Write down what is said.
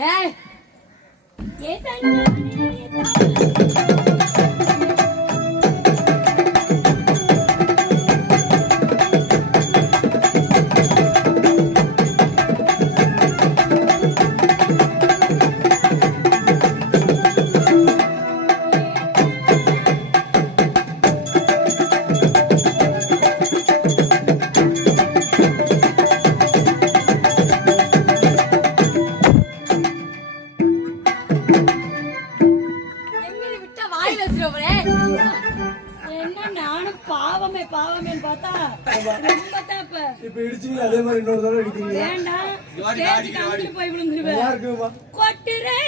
ஏய் என்ன நானும் பாவமே பாவமேன்னு பார்த்தா ரொம்ப தப்பு. இப்ப இடிச்சீங்க அதே மாதிரி இன்னொரு தடவை இடிக்கிறீங்க. வேண்டாம் ஸ்டேஜ் காமிட்டு போய் விழுந்துருவேன். கொட்டுறே